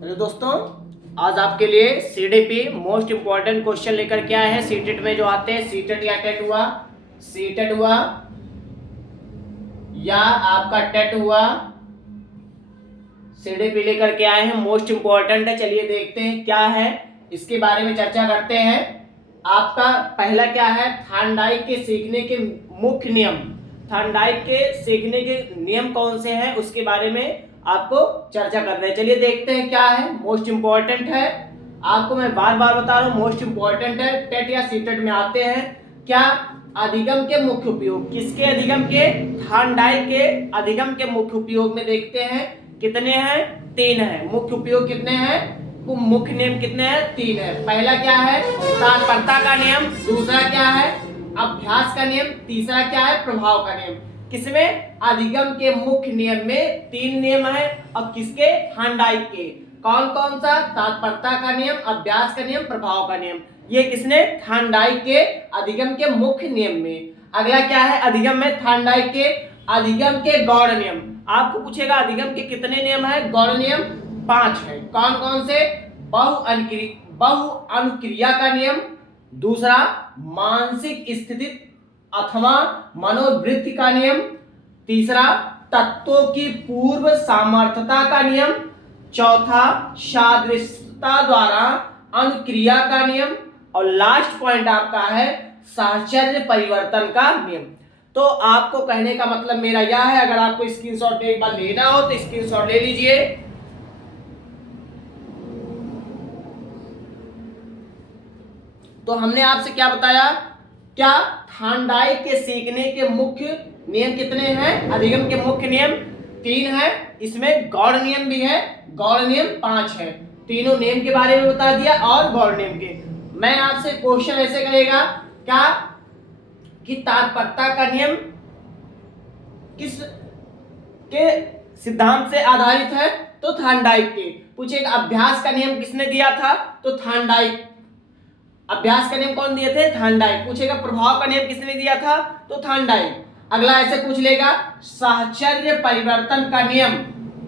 Hello दोस्तों, आज आपके लिए सीडीपी मोस्ट इम्पॉर्टेंट क्वेश्चन लेकर के आए हैं। सीटेट में जो आते हैं, सीटेट या टेट हुआ, सीटेट हुआ या आपका टेट हुआ, सीडीपी लेकर के आए हैं। मोस्ट इम्पॉर्टेंट है। चलिए देखते हैं क्या है, इसके बारे में चर्चा करते हैं। आपका पहला क्या है, थॉर्नडाइक के सीखने के मुख्य नियम। थॉर्नडाइक के सीखने के नियम कौन से हैं उसके बारे में आपको चर्चा कर रहे हैं। चलिए देखते हैं क्या है, मोस्ट इंपॉर्टेंट है। आपको मैं बार बार बता रहा हूं, मोस्ट इंपॉर्टेंट है। टेट या सीटेट में आते हैं क्या, अधिगम के मुख्य उपयोग। किसके अधिगम के, थॉर्नडाइक के अधिगम के मुख्य उपयोग में देखते हैं कितने हैं, 3 है। मुख्य उपयोग कितने हैं, मुख्य नियम कितने हैं, 3 है। पहला क्या है, तत्परता का नियम। दूसरा क्या है, अभ्यास का नियम। तीसरा क्या है, प्रभाव का नियम। किसमें, अधिगम के मुख्य नियम में 3 नियम है। और किसके, थॉर्नडाइक के। कौन कौन सा, तत्परता का नियम, अभ्यास का नियम, प्रभाव का नियम। ये किसने, थॉर्नडाइक के अधिगम के मुख्य नियम में। अगला क्या है, अधिगम में थॉर्नडाइक के अधिगम के गौड़ नियम। आपको पूछेगा अधिगम के कितने नियम है, गौड़ नियम 5 है। कौन कौन से, बहु अनुक्रिया का नियम। दूसरा, मानसिक स्थिति अथवा मनोवृत्ति का नियम। तीसरा, तत्वों की पूर्व सामर्थ्यता का नियम। चौथा, सादृश्यता द्वारा अनुक्रिया का नियम। और लास्ट पॉइंट आपका है साहचर्य परिवर्तन का नियम। तो आपको कहने का मतलब मेरा यह है, अगर आपको स्क्रीनशॉट एक बार लेना हो तो स्क्रीनशॉट ले लीजिए। तो हमने आपसे क्या बताया, क्या थॉर्नडाइक के सीखने के मुख्य नियम कितने हैं, अधिगम के मुख्य नियम 3 है। इसमें गौड़ नियम भी है, गौड़ नियम 5 है। तीनों नियम के बारे में बता दिया और गौड़ नियम के। मैं आपसे क्वेश्चन ऐसे करेगा क्या, कि तत्परता का नियम किस के सिद्धांत से आधारित है, तो थॉर्नडाइक के। पूछेगा अभ्यास का नियम किसने दिया था, तो थॉर्नडाइक। अभ्यास का नियम कौन दिए थे, थॉर्नडाइक। पूछेगा प्रभाव का नियम किसने दिया था, तो थॉर्नडाइक। अगला ऐसे पूछ लेगा, साहचर्य परिवर्तन का नियम,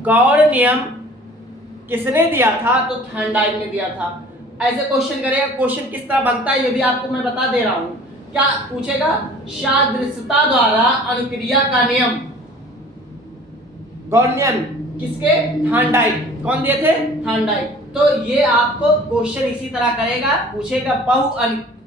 गौड़ नियम किसने दिया था, तो थॉर्नडाइक ने दिया था। ऐसे क्वेश्चन करेगा। क्वेश्चन किस तरह बनता है ये भी आपको मैं बता दे रहा हूं। क्या पूछेगा, सादृश्यता द्वारा अनुक्रिया का नियम, गौड़ नियम किसके, थॉर्नडाइक। कौन दिए थे, थॉर्नडाइक। तो ये आपको क्वेश्चन इसी तरह करेगा, पूछेगा बहु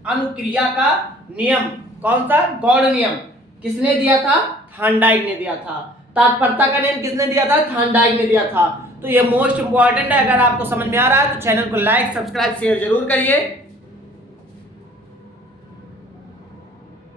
अनुक्रिया का नियम कौन सा, गौड़ नियम किसने दिया था, थॉर्नडाइक ने दिया था। तत्परता का नियम किसने दिया था, थॉर्नडाइक ने दिया था। तो ये मोस्ट इंपॉर्टेंट है। अगर आपको समझ में आ रहा है तो चैनल को लाइक, सब्सक्राइब, शेयर जरूर करिए।